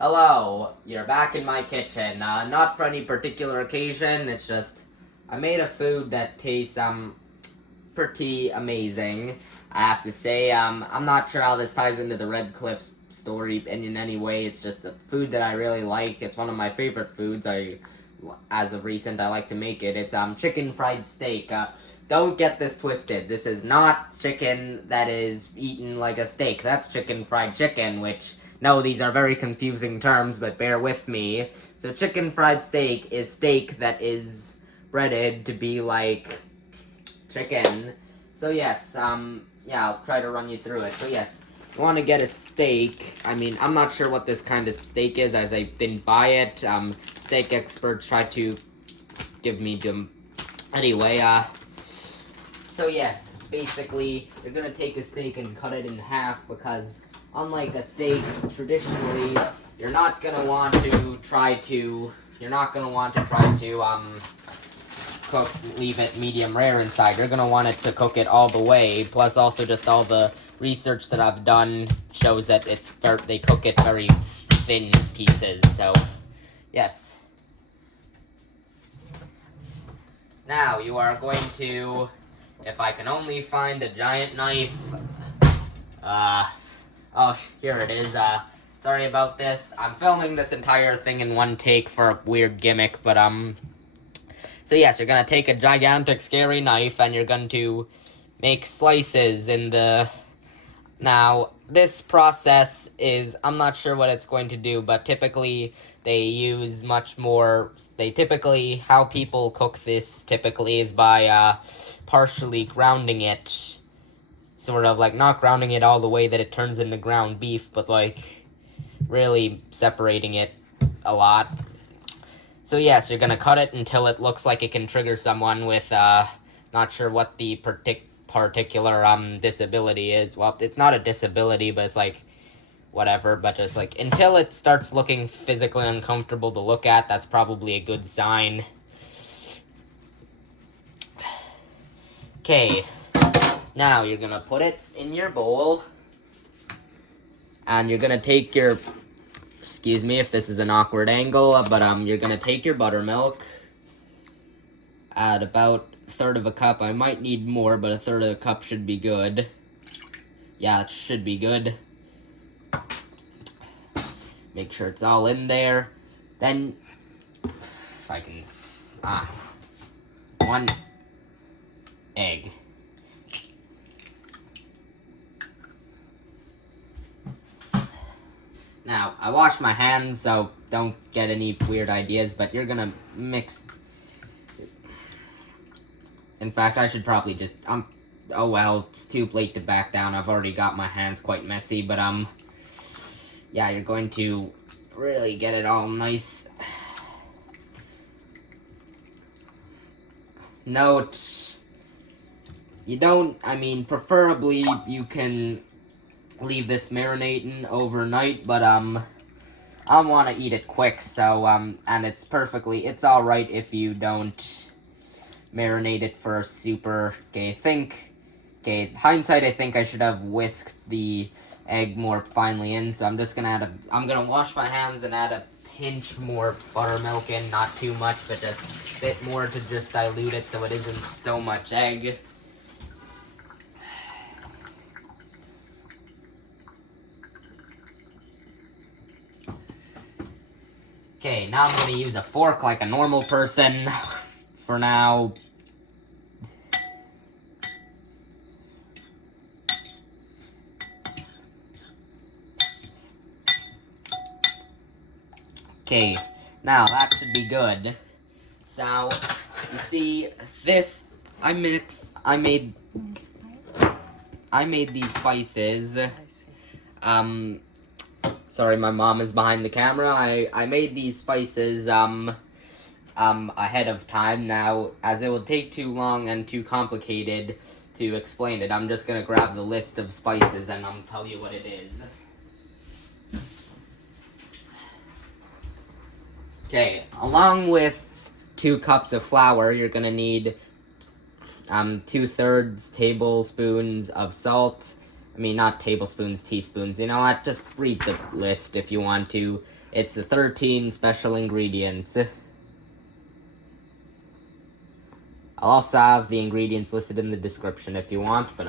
Hello, you're back in my kitchen. Not for any particular occasion, it's just I made a food that tastes pretty amazing. I have to say, I'm not sure how this ties into the Red Cliffs story in any way. It's just a food that I really like. It's one of my favorite foods. As of recent, I like to make it. It's chicken fried steak. Don't get this twisted. This is not chicken that is eaten like a steak. That's chicken fried chicken, which, no, these are very confusing terms, but bear with me. So chicken fried steak is steak that is breaded to be like chicken. So yes, yeah, I'll try to run you through it. So yes, you want to get a steak. I mean, I'm not sure what this kind of steak is, as I didn't buy it. Steak experts try to give me them. Anyway, so yes, basically, you're gonna take a steak and cut it in half because, unlike a steak, traditionally, you're not gonna want to try to leave it medium rare inside. You're gonna want it to cook it all the way. Plus, also, just all the research that I've done shows that they cook it very thin pieces. So, yes. Now you are going to, if I can only find a giant knife. Oh, here it is. Sorry about this. I'm filming this entire thing in one take for a weird gimmick, but so yes, you're gonna take a gigantic, scary knife, and you're going to make slices in the... Now, this process is... I'm not sure what it's going to do, but typically they use much more... How people cook this typically is by, partially grounding it. Sort of, like, not grounding it all the way that it turns into ground beef, but, like, really separating it a lot. So yes, you're gonna cut it until it looks like it can trigger someone with, not sure what the particular, disability is. Well, it's not a disability, but it's like, whatever, but just like, until it starts looking physically uncomfortable to look at, that's probably a good sign. Okay, now you're gonna put it in your bowl, and you're gonna take your... Excuse me if this is an awkward angle, but you're gonna take your buttermilk, add about a third of a cup. I might need more, but a third of a cup should be good. Yeah, it should be good. Make sure it's all in there. Then, if I can... one egg. Now, I washed my hands, so don't get any weird ideas, but you're gonna mix... In fact, I should probably just... oh well, it's too late to back down. I've already got my hands quite messy, but, yeah, you're going to really get it all nice. Note, you don't... I mean, preferably you can leave this marinating overnight, but I want to eat it quick, so and it's alright if you don't marinate it for super... hindsight, I think I should have whisked the egg more finely in, so I'm just gonna I'm gonna wash my hands and add a pinch more buttermilk in, not too much, but just a bit more to just dilute it so it isn't so much egg. Okay, now I'm gonna use a fork like a normal person for now. Okay, now that should be good. So, you see, this, I made these spices. Sorry, my mom is behind the camera. I made these spices, ahead of time. Now, as it would take too long and too complicated to explain it, I'm just gonna grab the list of spices and I'll tell you what it is. Okay, along with 2 cups of flour, you're gonna need 2/3 tablespoons of salt, I mean, not tablespoons, teaspoons. You know what? Just read the list if you want to. It's the 13 special ingredients. I'll also have the ingredients listed in the description if you want, but,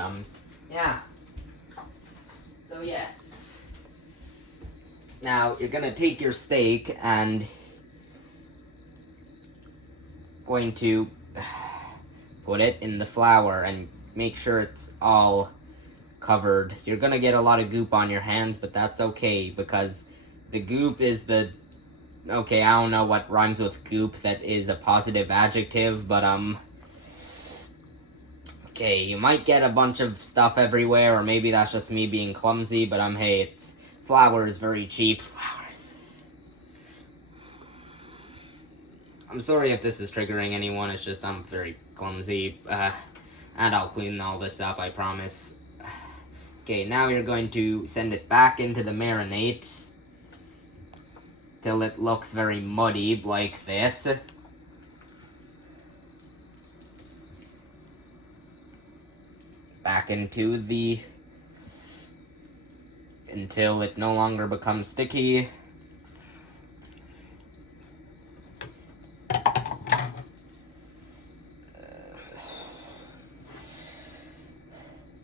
yeah. So, yes. Now, you're gonna take your steak and going to put it in the flour and make sure it's all covered. You're gonna get a lot of goop on your hands, but that's okay, because the goop is the... Okay, I don't know what rhymes with goop that is a positive adjective, but, okay, you might get a bunch of stuff everywhere, or maybe that's just me being clumsy, but, hey, flour is very cheap. I'm sorry if this is triggering anyone, it's just I'm very clumsy, and I'll clean all this up, I promise. Okay, now you're going to send it back into the marinade till it looks very muddy, like this. Back into until it no longer becomes sticky.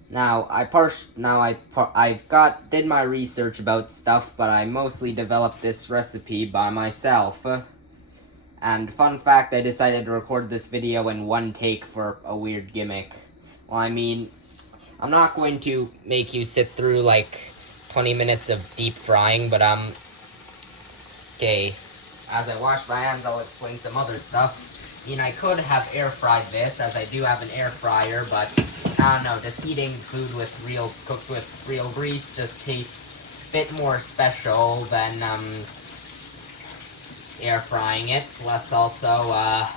Now, did my research about stuff, but I mostly developed this recipe by myself. And fun fact, I decided to record this video in one take for a weird gimmick. Well, I mean, I'm not going to make you sit through, like, 20 minutes of deep frying, but, okay. As I wash my hands, I'll explain some other stuff. I mean, I could have air fried this, as I do have an air fryer, but I don't know, just eating food cooked with real grease just tastes a bit more special than, air frying it. Plus also I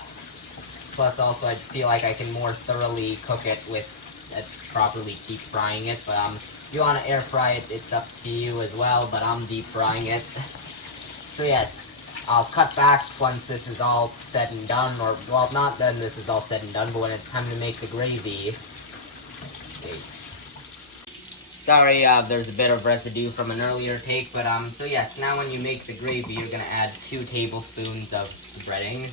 feel like I can more thoroughly cook it with properly deep frying it, but, if you want to air fry it, it's up to you as well, but I'm deep frying it. So yes. I'll cut back once this is all said and done, or, well, not then this is all said and done, but when it's time to make the gravy. Okay. Sorry, there's a bit of residue from an earlier take, but, so yes, now when you make the gravy, you're gonna add 2 tablespoons of breading.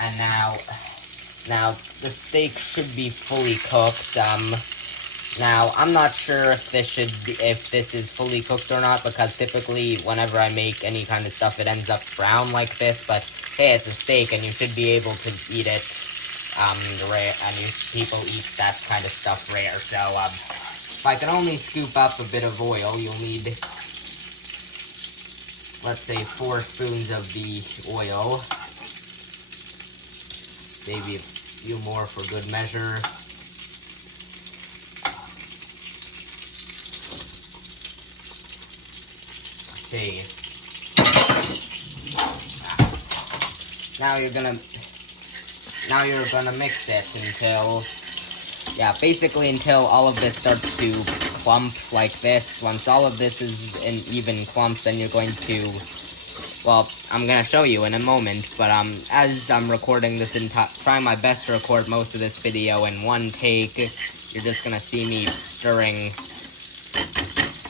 And now the steak should be fully cooked, Now, I'm not sure if this is fully cooked or not, because typically, whenever I make any kind of stuff, it ends up brown like this, but, hey, it's a steak, and you should be able to eat it, rare, and people eat that kind of stuff rare, so, if I can only scoop up a bit of oil, you'll need, let's say, 4 spoons of the oil, maybe a few more for good measure. Okay. Now you're gonna mix it until, yeah, basically until all of this starts to clump like this. Once all of this is in even clumps, then you're going to, well, I'm gonna show you in a moment, but as I'm recording this trying my best to record most of this video in one take, you're just gonna see me stirring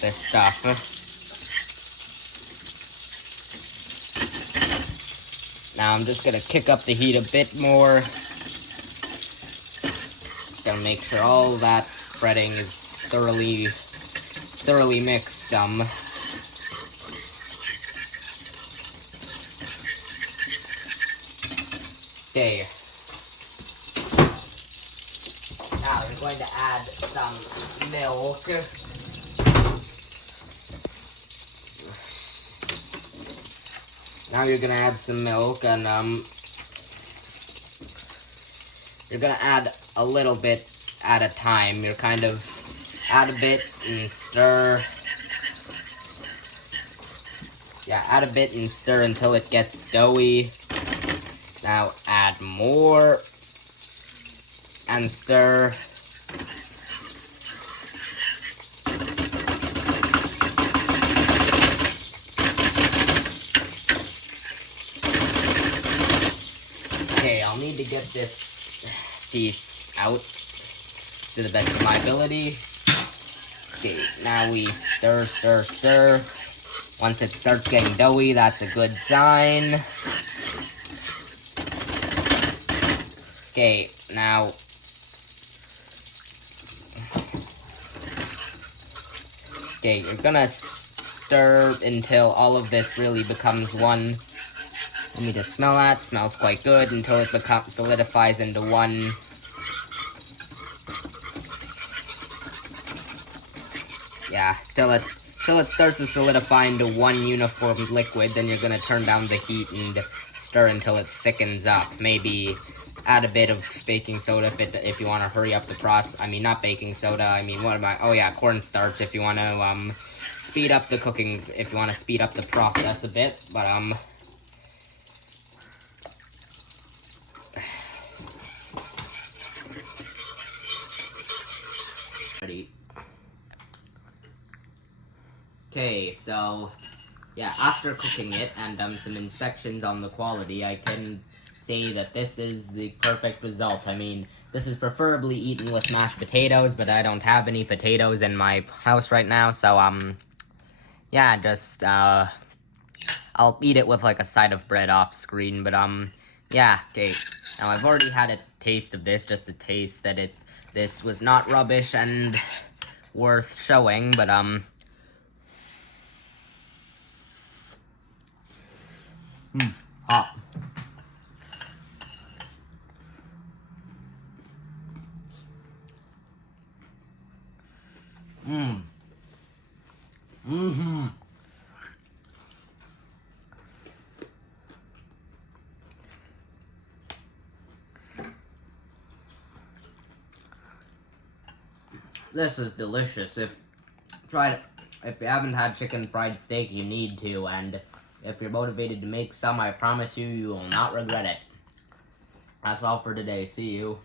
this stuff. Now I'm just gonna kick up the heat a bit more. Gonna make sure all that breading is thoroughly mixed. Okay. Now we're going to add some milk. Now you're gonna add some milk, and you're gonna add a little bit at a time. You're kind of add a bit and stir. Yeah, add a bit and stir until it gets doughy. Now add more and stir. Okay, I'll need to get this piece out to the best of my ability. Okay, now we stir, stir, stir. Once it starts getting doughy, that's a good sign. Okay, now... Okay, you're gonna stir until all of this really becomes one. Let me just smell that. Smells quite good until it solidifies into one. Yeah, till it starts to solidify into one uniform liquid. Then you're gonna turn down the heat and stir until it thickens up. Maybe add a bit of baking soda if you want to hurry up the process. I mean, not baking soda. I mean, what am I? Oh yeah, cornstarch if you want to speed up the cooking. If you want to speed up the process a bit, but ready. Okay, so yeah, after cooking it and some inspections on the quality, I can say that this is the perfect result. I mean, this is preferably eaten with mashed potatoes, but I don't have any potatoes in my house right now, so yeah, just I'll eat it with like a side of bread off screen, but yeah, okay. Now I've already had a taste of this, just a taste that this was not rubbish and worth showing, but hot. This is delicious. If you haven't had chicken fried steak, you need to, and if you're motivated to make some, I promise you, you will not regret it. That's all for today. See you.